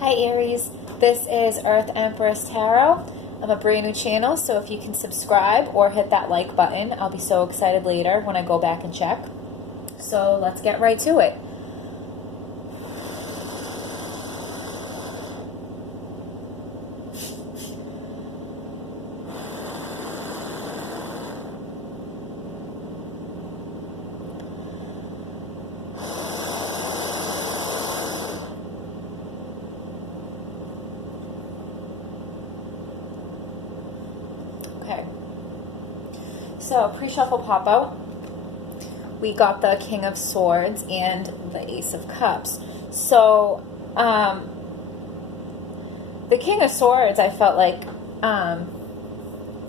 Hi Aries, this is Earth Empress Tarot. I'm a brand new channel, so if you can subscribe or hit that like button, I'll be so excited later when I go back and check. So let's get right to it. Okay, so pre-shuffle pop-out, we got the King of Swords and the Ace of Cups. So, the King of Swords, I felt like,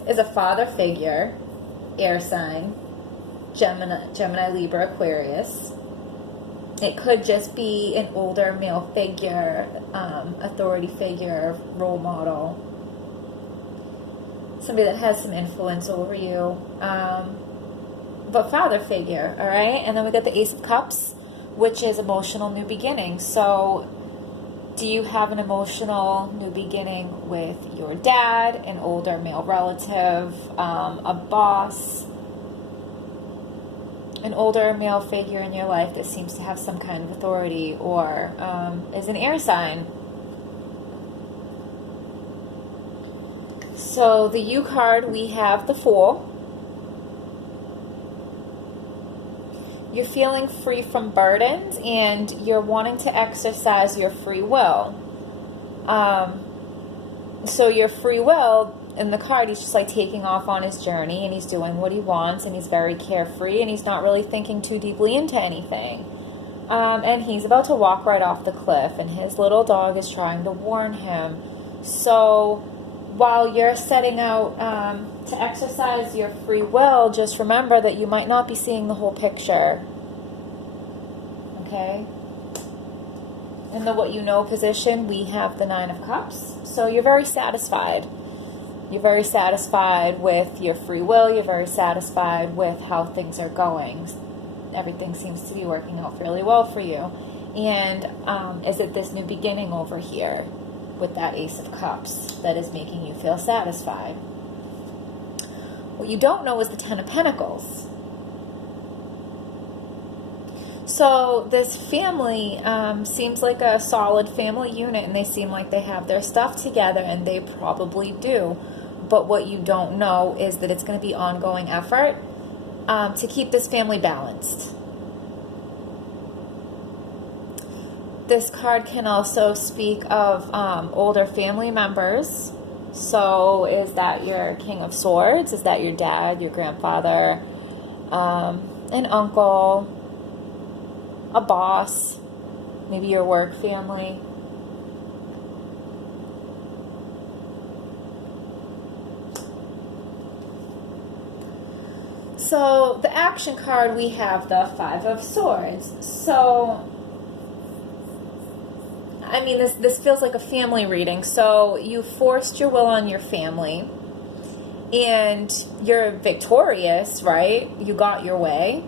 is a father figure, air sign, Gemini, Libra, Aquarius. It could just be an older male figure, authority figure, role model. Somebody that has some influence over you, but father figure, all right? And then we got the Ace of Cups, which is emotional new beginning. So do you have an emotional new beginning with your dad, an older male relative, a boss, an older male figure in your life that seems to have some kind of authority, or is an air sign? So the U card, we have the Fool. You're feeling free from burdens and you're wanting to exercise your free will. So your free will, in the card, he's just like taking off on his journey and he's doing what he wants and he's very carefree and he's not really thinking too deeply into anything. And he's about to walk right off the cliff and his little dog is trying to warn him. So while you're setting out to exercise your free will, just remember that you might not be seeing the whole picture. Okay? In the what you know position, we have the Nine of Cups. So you're very satisfied. You're very satisfied with your free will. You're very satisfied with how things are going. Everything seems to be working out fairly well for you. And is it this new beginning over here with that Ace of Cups that is making you feel satisfied? What you don't know is the Ten of Pentacles. So this family seems like a solid family unit and they seem like they have their stuff together, and they probably do. But what you don't know is that it's going to be ongoing effort to keep this family balanced. This card can also speak of older family members. So is that your King of Swords? Is that your dad, your grandfather, an uncle, a boss, maybe your work family? So the action card, we have the Five of Swords. So I mean, this feels like a family reading. So you forced your will on your family and you're victorious, right? You got your way.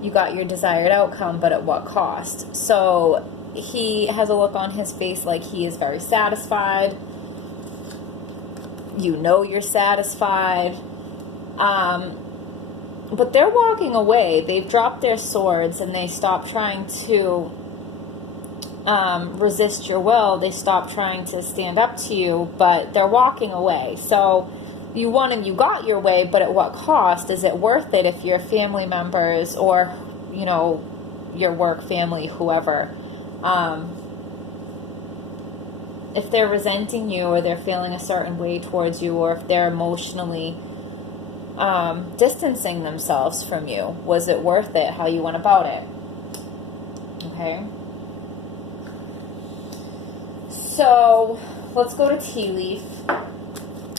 You got your desired outcome, but at what cost? So he has a look on his face like he is very satisfied. You know you're satisfied. But they're walking away. They've dropped their swords and they stopped trying to resist your will. They stop trying to stand up to you, but they're walking away. So you won and you got your way, but at what cost? Is it worth it if your family members or, you know, your work family, whoever, if they're resenting you or they're feeling a certain way towards you, or if they're emotionally distancing themselves from you, was it worth it how you went about it? Okay. So let's go to Tea Leaf.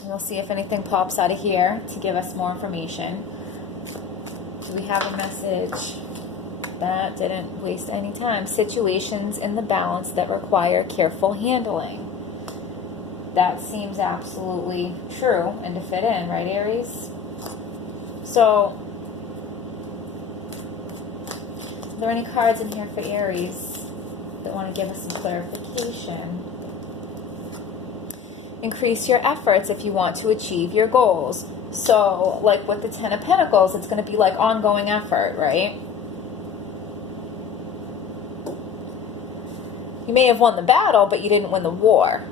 We'll see if anything pops out of here to give us more information. Do we have a message? That didn't waste any time. Situations in the balance that require careful handling. That seems absolutely true and to fit in, right, Aries? So, are there any cards in here for Aries that want to give us some clarification? increase your efforts if you want to achieve your goals. So, like with the Ten of Pentacles, it's going to be like ongoing effort, right? You may have won the battle, but you didn't win the war.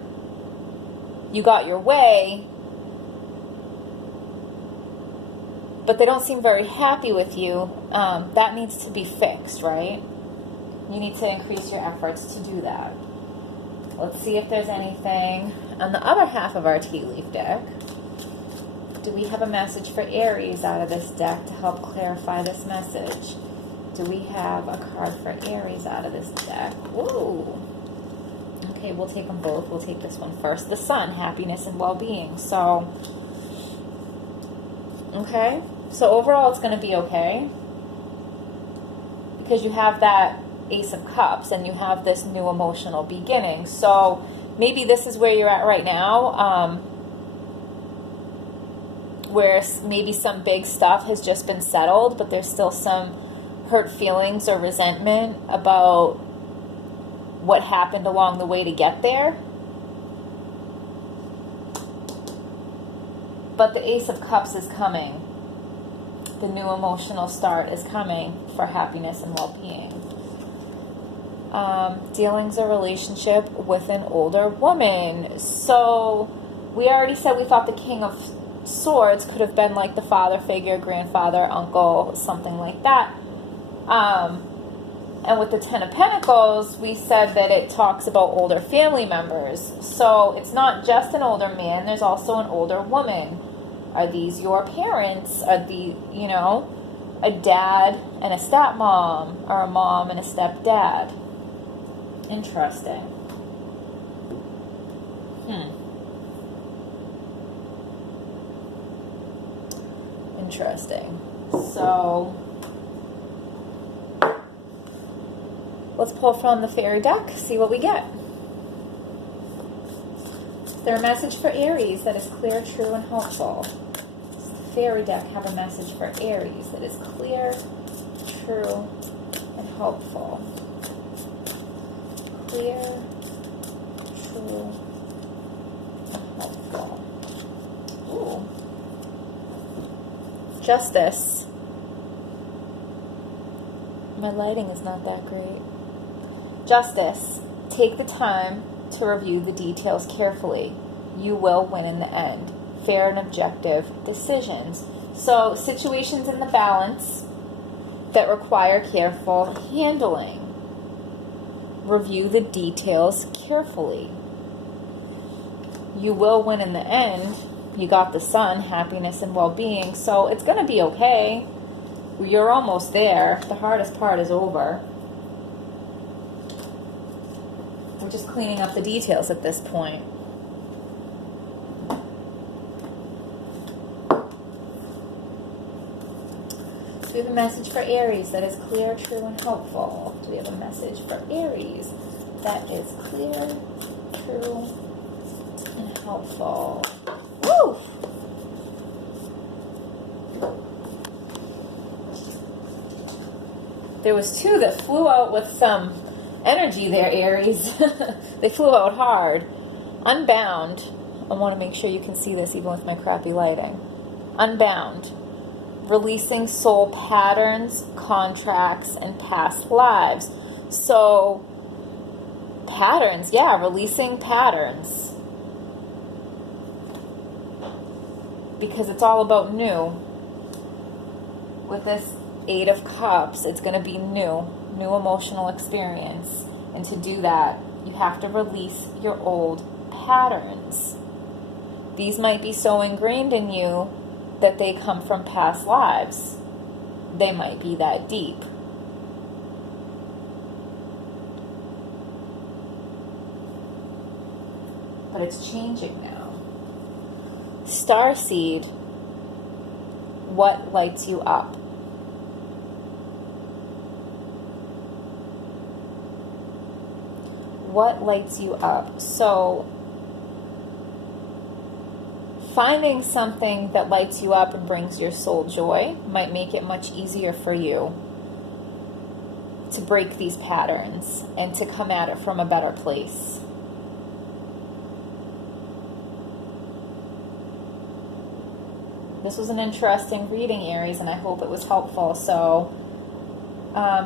You got your way, but they don't seem very happy with you. That needs to be fixed, right? You need to increase your efforts to do that. Let's see if there's anything on the other half of our tea leaf deck. Do we have a message for Aries out of this deck to help clarify this message? Do we have a card for Aries out of this deck? Ooh. Okay, we'll take them both. We'll take this one first. The Sun, happiness and well-being. So, okay. So overall, it's going to be okay. Because you have that Ace of Cups and you have this new emotional beginning. So maybe this is where you're at right now, where maybe some big stuff has just been settled, but there's still some hurt feelings or resentment about what happened along the way to get there. But the Ace of Cups is coming. The new emotional start is coming for happiness and well-being. Dealings a relationship with an older woman. So we already said we thought the King of Swords could have been like the father figure, grandfather, uncle, something like that. And with the Ten of Pentacles, we said that it talks about older family members. So it's not just an older man, there's also an older woman. Are these your parents? Are the, you know, a dad and a stepmom, or a mom and a stepdad? Interesting. Interesting. So let's pull from the fairy deck, see what we get. Is there a message for Aries that is clear, true, and helpful? Does the fairy deck have a message for Aries that is clear, true, and helpful? Clear, true, and helpful. Ooh. Justice. My lighting is not that great. Justice. Take the time to review the details carefully. You will win in the end. Fair and objective decisions. So, situations in the balance that require careful handling. Review the details carefully. You will win in the end. You got the Sun, happiness and well-being, so it's going to be okay. You're almost there. The hardest part is over. We're just cleaning up the details at this point. Do we have a message for Aries that is clear, true, and helpful? Do we have a message for Aries that is clear, true, and helpful? Woo! There was two that flew out with some energy there, Aries. They flew out hard. Unbound. I want to make sure you can see this even with my crappy lighting. Unbound. Releasing soul patterns, contracts, and past lives. So, patterns. Yeah, releasing patterns. Because it's all about new. With this Eight of Cups, it's going to be new emotional experience. And to do that, you have to release your old patterns. These might be so ingrained in you that they come from past lives. They might be that deep. But it's changing now. Starseed, what lights you up? What lights you up? So, finding something that lights you up and brings your soul joy might make it much easier for you to break these patterns and to come at it from a better place. This was an interesting reading, Aries, and I hope it was helpful. So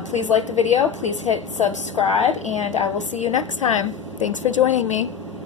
please like the video, please hit subscribe, and I will see you next time. Thanks for joining me.